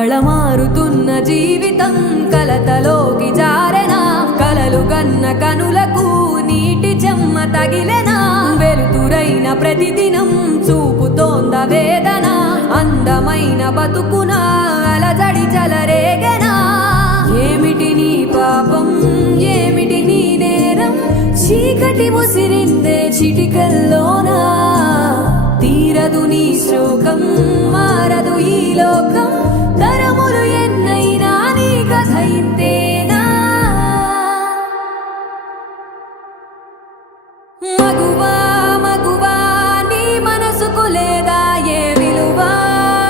కళమారుతున్న జీవితం కలతలోకి జారెనా కలలు గన్న కనులకు నీటి చెమ్మ తగిలెనా వెలుతురైన ప్రతిదినం చూపుతోంద వేదన అందమైన బతుకున అలజడి చలరేగెనా ఏమిటి నీ పాపం ఏమిటి నీ నేరం చీకటి ముసిరిందే చిటికల్లోనా తీరదు నీ శోకం మారదు ఈ లోకం